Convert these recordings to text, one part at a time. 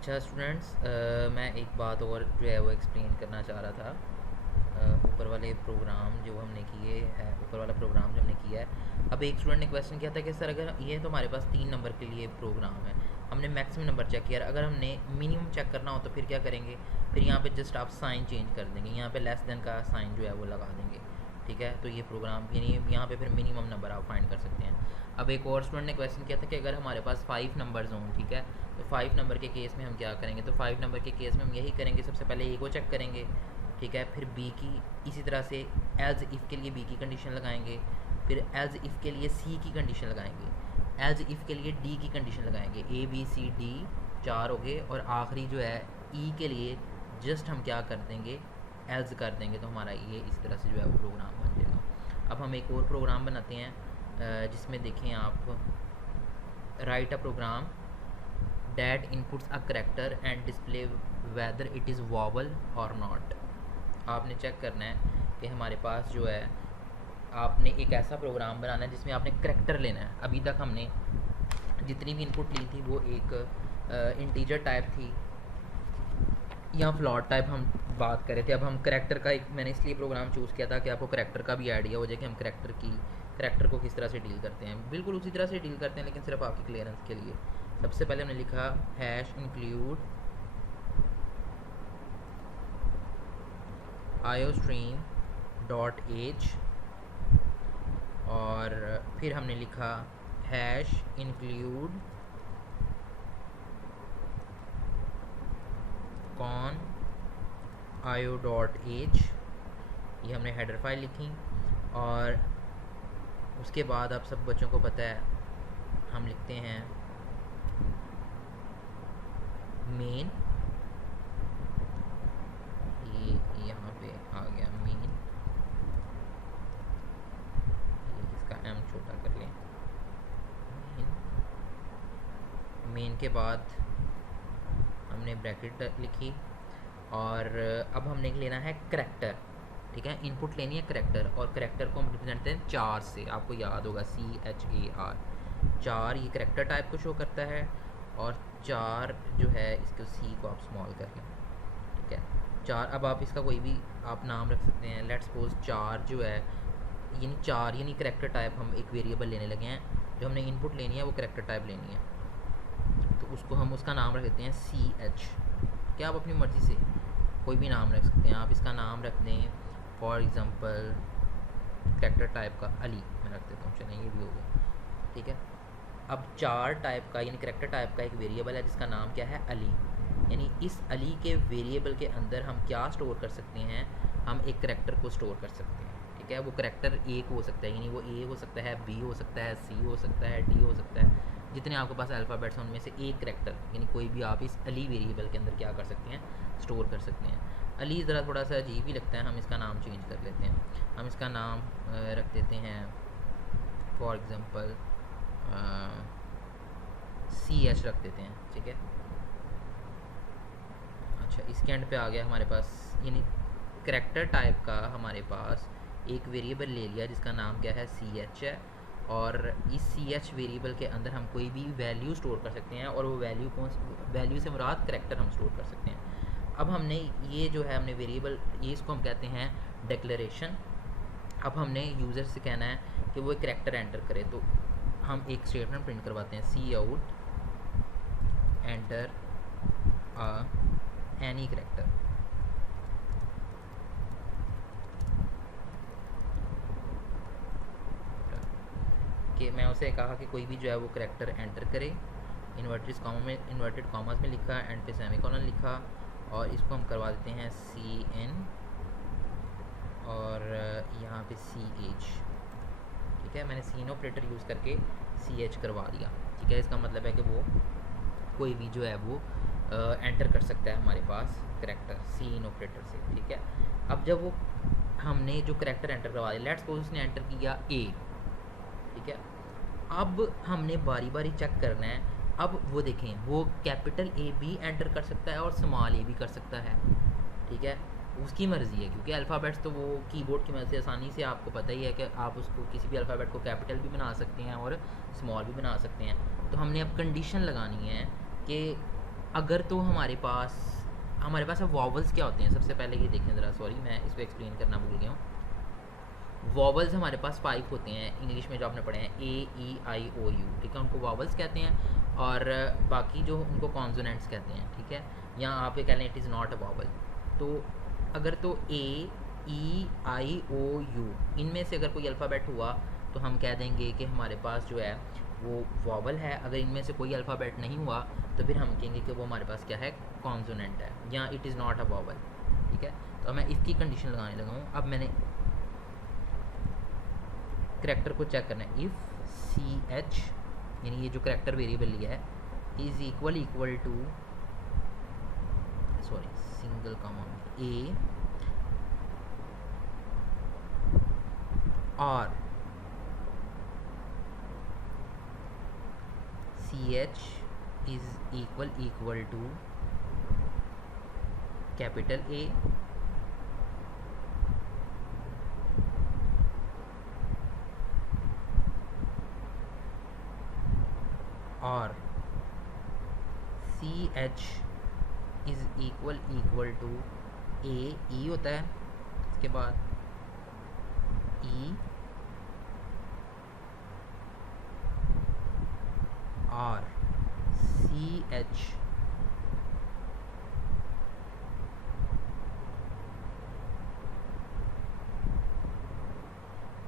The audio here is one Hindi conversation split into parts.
अच्छा स्टूडेंट्स, मैं एक बात और जो है वो एक्सप्लेन करना चाह रहा था। ऊपर वाले प्रोग्राम जो हमने किए हैं, ऊपर वाला प्रोग्राम जो हमने किया है, अब एक स्टूडेंट ने क्वेश्चन किया था कि सर अगर ये तो हमारे पास 3 नंबर के लिए प्रोग्राम है, हमने मैक्सिमम नंबर चेक किया, अगर हमने मिनिमम चेक करना हो तो फिर क्या करेंगे? फिर यहाँ पे जस्ट आप साइन चेंज कर देंगे, यहाँ पे लेस देन का साइन जो है वो लगा देंगे। ठीक है, तो ये प्रोग्राम यानी यहाँ पे फिर मिनिमम नंबर आप फाइंड कर सकते हैं। अब एक और स्टूडेंट ने क्वेश्चन किया था कि अगर हमारे पास 5 नंबर्स हों, ठीक है, तो 5 नंबर के केस में हम क्या करेंगे? तो 5 नंबर के केस में हम यही करेंगे, सबसे पहले ए को चेक करेंगे, ठीक है, फिर बी की, इसी तरह से एज इफ़ के लिए बी की कंडीशन लगाएंगे, फिर एज इफ़ के लिए सी की कंडीशन लगाएंगे, एज इफ़ के लिए डी की कंडीशन लगाएंगे। ए बी सी डी 4 हो गए, और आखिरी जो है ई के लिए जस्ट हम क्या कर देंगे? एल्स कर देंगे, तो हमारा ये इस तरह से जो है वो प्रोग्राम बन जाएगा। अब हम एक और प्रोग्राम बनाते हैं जिसमें देखें आप, write a program that inputs a character and display whether it is vowel और नॉट। आपने चेक करना है कि हमारे पास जो है, आपने एक ऐसा प्रोग्राम बनाना है जिसमें आपने करेक्टर लेना है। अभी तक हमने जितनी भी इनपुट ली थी वो एक इंटीजर टाइप थी या फ्लॉट टाइप हम बात कर रहे थे। अब हम करेक्टर का एक, मैंने इसलिए प्रोग्राम चूज़ किया था कि आपको करेक्टर का भी आइडिया हो जाए कि हम करेक्टर को किस तरह से डील करते हैं। बिल्कुल उसी तरह से डील करते हैं, लेकिन सिर्फ आपकी क्लियरेंस के लिए। सबसे पहले हमने लिखा hash include iostream dot h, और फिर हमने लिखा hash include con io dot h, ये हमने हेडर फाइल लिखी। और उसके बाद आप सब बच्चों को पता है हम लिखते हैं मेन, ये यहाँ पे आ गया मेन, इसका एम छोटा कर लें। मेन के बाद हमने ब्रैकेट लिखी, और अब हमने लेना है करेक्टर। ठीक है, इनपुट लेनी है करेक्टर, और करेक्टर को हम रिप्रेजेंट करते हैं 4 से। आपको याद होगा CHAR, 4 ये करेक्टर टाइप को शो करता है, और 4 जो है इसको C को आप स्मॉल कर लें। ठीक है, 4। अब आप इसका कोई भी आप नाम रख सकते हैं। लेट्स सपोज 4 जो है, यानी 4 यानी करेक्टर टाइप हम एक वेरिएबल लेने लगे हैं, जो हमने इनपुट लेनी है वो करेक्टर टाइप लेनी है, तो उसको हम उसका नाम रख देते हैं CH। क्या आप अपनी मर्ज़ी से कोई भी नाम रख सकते हैं। आप इसका नाम रख दें फॉर एग्ज़ाम्पल करेक्टर टाइप का अली मैं रख देता हूँ, चलिए ये भी हो गया। ठीक है, अब 4 टाइप का यानी करेक्टर टाइप का एक वेरिएबल है जिसका नाम क्या है? अली। यानी इस अली के वेरिएबल के अंदर हम क्या स्टोर कर सकते हैं? हम एक करेक्टर को स्टोर कर सकते हैं। ठीक है, वो करेक्टर एक हो सकता है, यानी वो ए हो सकता है, बी हो सकता है, सी हो सकता है, डी हो सकता है, जितने आपके पास अल्फ़ाबेट्स हैं उनमें से एक करेक्टर, यानी कोई भी आप इस अली वेरिएबल के अंदर क्या कर सकते हैं? स्टोर कर सकते हैं। अली ज़रा थोड़ा सा अजीब ही लगता है, हम इसका नाम चेंज कर लेते हैं। हम इसका नाम रख देते हैं फॉर एग्ज़ाम्पल CH रख देते हैं। ठीक है, अच्छा इसके एंड पे आ गया हमारे पास, यानी करेक्टर टाइप का हमारे पास एक वेरिएबल ले लिया जिसका नाम क्या है? CH है, और इस CH वेरिएबल के अंदर हम कोई भी वैल्यू स्टोर कर सकते हैं, और वो वैल्यू से मुराद करेक्टर हम स्टोर कर सकते हैं। अब हमने ये जो है हमने वेरिएबल, ये इसको हम कहते हैं डिक्लेरेशन। अब हमने यूज़र से कहना है कि वो एक करेक्टर एंटर करे, तो हम एक स्टेटमेंट प्रिंट करवाते हैं, सी आउट एंटर एनी करेक्टर। कि मैं उसे कहा कि कोई भी जो है वो करेक्टर एंटर करे, इन्वर्टेड कॉमास में लिखा, एंड पे सेमीकोलन लिखा, और इसको हम करवा देते हैं CN और यहाँ पे CH। ठीक है, मैंने सीन ऑपरेटर यूज़ करके CH करवा दिया। ठीक है, इसका मतलब है कि वो कोई भी जो है वो एंटर कर सकता है हमारे पास करेक्टर सीन ऑपरेटर से। ठीक है, अब जब वो हमने जो करेक्टर एंटर करवा दिया, लेट्स सपोज उसने एंटर किया A। ठीक है, अब हमने बारी बारी चेक करना है। अब वो देखें, वो कैपिटल A भी एंटर कर सकता है और स्मॉल a भी कर सकता है। ठीक है, उसकी मर्ज़ी है, क्योंकि अल्फ़ाबेट्स तो वो कीबोर्ड की मदद से आसानी से, आपको पता ही है कि आप उसको किसी भी अल्फ़ाबेट को कैपिटल भी बना सकते हैं और स्मॉल भी बना सकते हैं। तो हमने अब कंडीशन लगानी है कि अगर तो हमारे पास अब वॉवल्स क्या होते हैं, सबसे पहले ये देखें ज़रा, सॉरी मैं इसको एक्सप्लेन करना भूल गया हूँ। वॉवल्स हमारे पास 5 होते हैं इंग्लिश में जो आपने पढ़े हैं, A E I O U, ठीक है, उनको वॉवल्स कहते हैं, और बाकी जो उनको कॉन्सोनेंट्स कहते हैं, ठीक है। यहाँ आप ये कह लें it is not a vowel. तो अगर तो A E I O U इनमें से अगर कोई अल्फ़ाबेट हुआ तो हम कह देंगे कि हमारे पास जो है वो वॉवल है। अगर इनमें से कोई अल्फ़ाबेट नहीं हुआ तो फिर हम कहेंगे कि वो हमारे पास क्या है, कॉन्सोनेंट है, या it is not a vowel, ठीक है। तो मैं इसकी कंडीशन लगाने लगा हूँ। अब मैंने करैक्टर को चेक करना है। इफ़ CH यानी ये जो करैक्टर वेरिएबल लिया है is equal to, sorry single comma, A और CH is equal to capital A और CH is equal to A E होता है, इसके बाद E और CH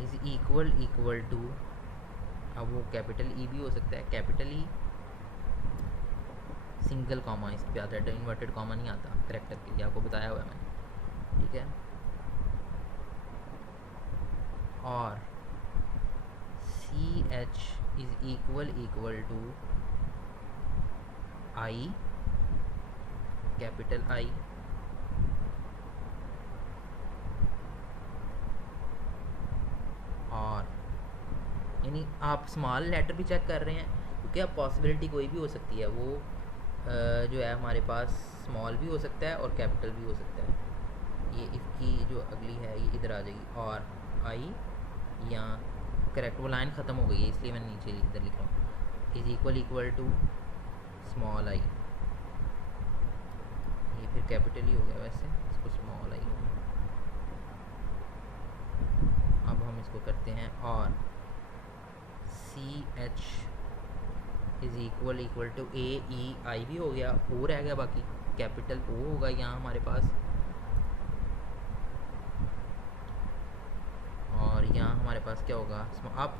इज़ इक्वल टू, अब वो कैपिटल E भी हो सकता है, कैपिटल E सिंगल कॉमा इस पे आता है, इन्वर्टेड कॉमा नहीं आता करैक्टर के लिए, आपको बताया हुआ है मैंने, ठीक है। और CH is equal to I capital I और, यानी आप स्मॉल लेटर भी चेक कर रहे हैं क्योंकि अब पॉसिबिलिटी कोई भी हो सकती है, वो जो है हमारे पास स्मॉल भी हो सकता है और कैपिटल भी हो सकता है। ये इसकी जो अगली है ये इधर आ जाएगी, और आई यहाँ करेक्ट, वो लाइन ख़त्म हो गई है इसलिए मैं नीचे इधर लिख रहा हूँ, is equal to small I, ये फिर कैपिटल ही हो गया वैसे, इसको स्मॉल आई। अब हम इसको करते हैं, और CH is equal to AEI भी हो गया, ओ रह गया, बाकी कैपिटल O होगा यहाँ हमारे पास, और यहाँ हमारे पास क्या होगा,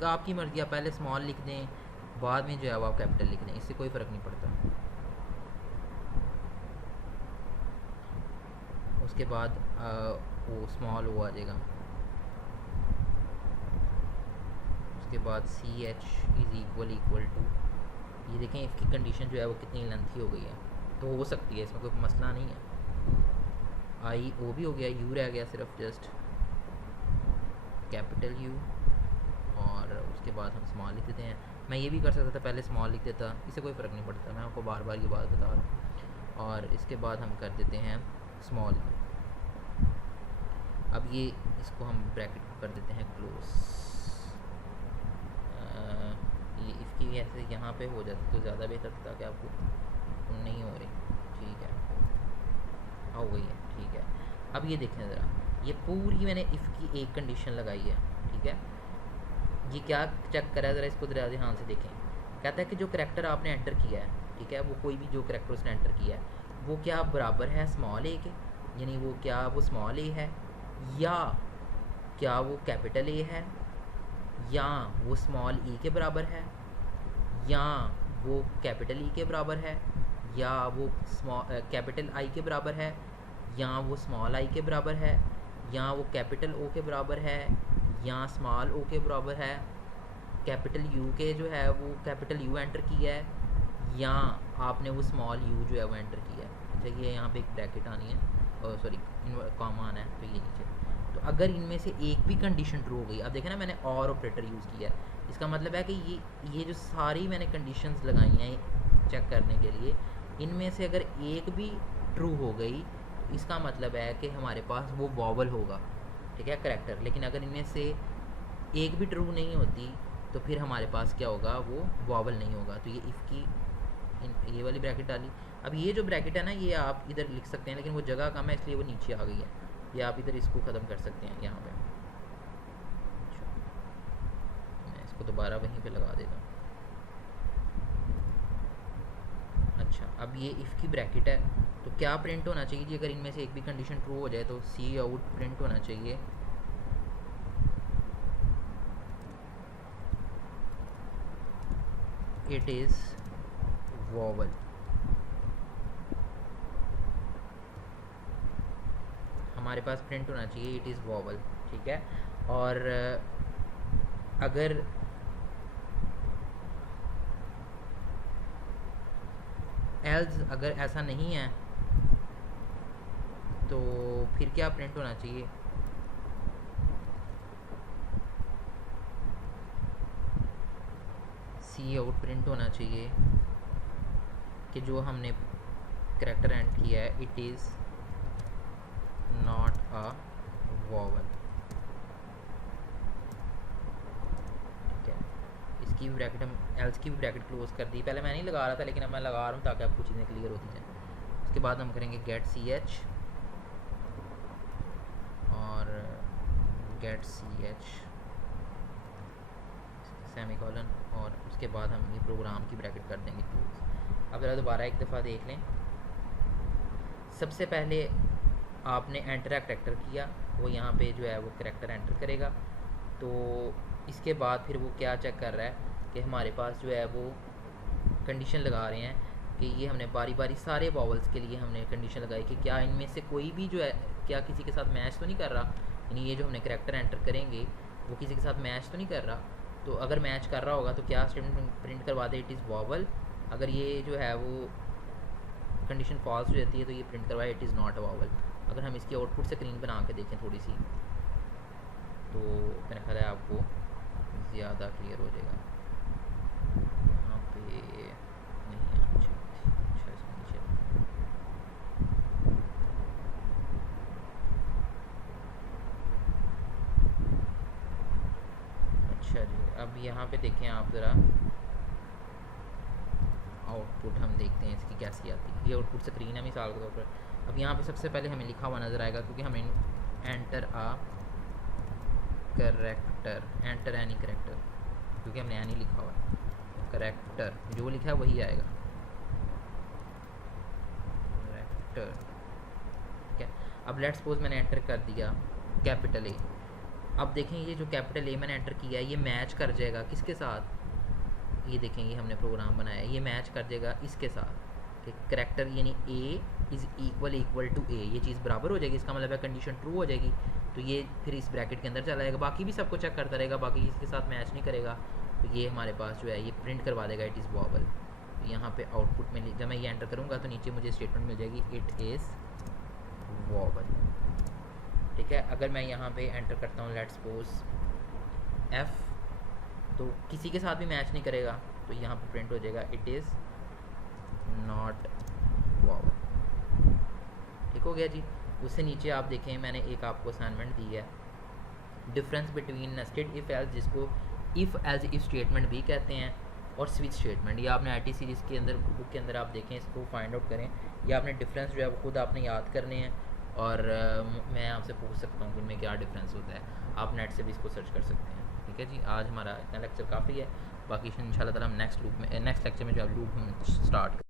आपकी मर्ज़ी, आप पहले स्मॉल लिख दें बाद में जो है वो आप कैपिटल लिख दें, इससे कोई फ़र्क नहीं पड़ता। उसके बाद वो स्मॉल ओ आ जाएगा, उसके बाद CH इज़ इक्वल टू, ये देखें इसकी कंडीशन जो है वो कितनी लेंथी हो गई है, तो हो सकती है, इसमें कोई मसला नहीं है। I O भी हो गया, U रह गया सिर्फ जस्ट कैपिटल U, और उसके बाद हम स्मॉल लिख देते हैं। मैं ये भी कर सकता था पहले स्मॉल लिख देता, इससे कोई फ़र्क नहीं पड़ता, मैं आपको बार बार ये बात बता रहा हूँ। और इसके बाद हम कर देते हैं स्मॉल। अब ये इसको हम ब्रैकेट कर देते हैं क्लोज, ये इसकी ऐसे यहाँ पे हो जाती तो ज़्यादा बेहतर था, कि आपको नहीं हो रही, ठीक है, हो गई है, ठीक है। अब ये देखें ज़रा, ये पूरी मैंने इफ़ की एक कंडीशन लगाई है, ठीक है। ये क्या चेक करा है, ज़रा इसको ज़रा ध्यान से देखें। कहता है कि जो करैक्टर आपने एंटर किया है, ठीक है, वो कोई भी जो करैक्टर उसने एंटर किया है वो क्या बराबर है स्मॉल ए के, यानी वो क्या वो स्मॉल ए है, या क्या वो कैपिटल ए है, या वो स्मॉल ई के बराबर है, या वो कैपिटल ई के बराबर है, या वो कैपिटल आई के बराबर है, या वो स्मॉल आई के बराबर है, या वो कैपिटल ओ के बराबर है, या स्मॉल ओ के बराबर है, कैपिटल यू के जो है वो कैपिटल यू एंटर किया है, या आपने वो स्मॉल यू जो है वो एंटर किया है। अच्छा, ये यहाँ पे एक ब्रैकेट आनी है, सॉरी कॉमा आना है, तो ये नीचे। तो अगर इनमें से एक भी कंडीशन ट्रू हो गई, अब देखें ना मैंने और ऑपरेटर यूज़ किया है, इसका मतलब है कि ये जो सारी मैंने कंडीशंस लगाई हैं चेक करने के लिए, इनमें से अगर एक भी ट्रू हो गई तो इसका मतलब है कि हमारे पास वो वॉवल होगा, ठीक है, करैक्टर। लेकिन अगर इनमें से एक भी ट्रू नहीं होती तो फिर हमारे पास क्या होगा, वो वॉवल नहीं होगा। तो ये इफ़ की ये वाली ब्रैकेट डाली। अब ये जो ब्रैकेट है ना ये आप इधर लिख सकते हैं, लेकिन वो जगह कम है इसलिए वो नीचे आ गई है। ये आप इधर इसको ख़त्म कर सकते हैं यहाँ पे। अच्छा, मैं इसको दोबारा वहीं पे लगा देता हूँ। अच्छा, अब ये इफ़ की ब्रैकेट है तो क्या प्रिंट होना चाहिए जी? अगर इनमें से एक भी कंडीशन ट्रू हो जाए तो सी आउट प्रिंट होना चाहिए इट इज़ वॉवल। हमारे पास प्रिंट होना चाहिए इट इज़ वॉवल, ठीक है। और अगर एल्स अगर ऐसा नहीं है तो फिर क्या प्रिंट होना चाहिए? सी आउट प्रिंट होना चाहिए कि जो हमने करैक्टर एंड किया है it is not a vowel, ठीक है। इसकी भी ब्रैकेट हम एल्स की भी ब्रैकेट क्लोज कर दी। पहले मैं नहीं लगा रहा था लेकिन अब मैं लगा रहा हूँ ताकि आपको चीज़ें क्लियर होती जाएँ। उसके बाद हम करेंगे गेट सी एच और गेट सी एच सेमीकोलन, और उसके बाद हम ये प्रोग्राम की ब्रैकेट कर देंगे क्लोज। अब ज़रा दोबारा एक दफ़ा देख लें। सबसे पहले आपने एंटर करैक्टर किया, वो यहाँ पे जो है वो करैक्टर एंटर करेगा। तो इसके बाद फिर वो क्या चेक कर रहा है कि हमारे पास जो है वो कंडीशन लगा रहे हैं कि ये हमने बारी बारी सारे वॉवल्स के लिए हमने कंडीशन लगाई कि क्या इनमें से कोई भी जो है क्या किसी के साथ मैच तो नहीं कर रहा, यानी ये जो हमने करैक्टर एंटर करेंगे वो किसी के साथ मैच तो नहीं कर रहा। तो अगर मैच कर रहा होगा तो क्या स्टेटमेंट प्रिंट करवा दे इट इज़ वॉवल। अगर ये जो है वो कंडीशन फॉल्स हो जाती है तो ये प्रिंट करवाए it is not a vowel. अगर हम इसकी आउटपुट स्क्रीन बना के देखें थोड़ी सी तो मेरा ख्याल है आपको ज़्यादा क्लियर हो जाएगा। यहाँ पे नहीं आना चाहिए, अच्छा इसमें नीचे। अच्छा जी, अब यहाँ पे देखें आप ज़रा आउटपुट हम देखते हैं इसकी कैसी आती है। ये आउटपुट स्क्रीन है मिसाल के तौर पर। अब यहाँ पे सबसे पहले हमें लिखा हुआ नज़र आएगा क्योंकि हमें एंटर आ करेक्टर, एंटर एनी करेक्टर, क्योंकि हमने एनी लिखा हुआ है। करेक्टर जो लिखा है वही आएगा, करेक्टर, ठीक है। अब लेट्स सपोज मैंने एंटर कर दिया कैपिटल ए। अब देखें ये जो कैपिटल ए मैंने एंटर किया है ये मैच कर जाएगा किसके साथ? ये देखें ये हमने प्रोग्राम बनाया है, ये मैच कर जाएगा इसके साथ कि करेक्टर यानी ए इज़ इक्वल टू ए, ये चीज़ बराबर हो जाएगी। इसका मतलब है कंडीशन ट्रू हो जाएगी तो ये फिर इस ब्रैकेट के अंदर चला जाएगा। बाकी भी सबको चेक करता रहेगा, बाकी इसके साथ मैच नहीं करेगा तो ये हमारे पास जो है ये प्रिंट करवा देगा इट इज़ वॉवल। तो यहाँ पे आउटपुट में जब मैं ये एंटर करूँगा तो नीचे मुझे स्टेटमेंट मिल जाएगी इट इज़ वॉवल, ठीक है। अगर मैं यहाँ पे एंटर करता हूँ लेट्स सपोज एफ, तो किसी के साथ भी मैच नहीं करेगा तो यहाँ पे प्रिंट हो जाएगा इट इज़ नॉट वॉवल, ठीक हो गया जी। उससे नीचे आप देखें मैंने एक आपको असाइनमेंट दी है, difference between nested if else, जिसको इफ़ एल्स इफ स्टेटमेंट भी कहते हैं, और स्विच स्टेटमेंट। ये आपने IT सीरीज़ के अंदर बुक के अंदर आप देखें, इसको फाइंड आउट करें। ये आपने डिफरेंस जो है वो खुद आपने याद करने हैं और मैं आपसे पूछ सकता हूँ कि इनमें क्या डिफरेंस होता है। आप नेट से भी इसको सर्च कर सकते हैं, ठीक है जी। आज हमारा इतना लेक्चर काफ़ी है, बाकी इंशाल्लाह ताला हम नेक्स्ट लेक्चर में जो है लूप हम स्टार्ट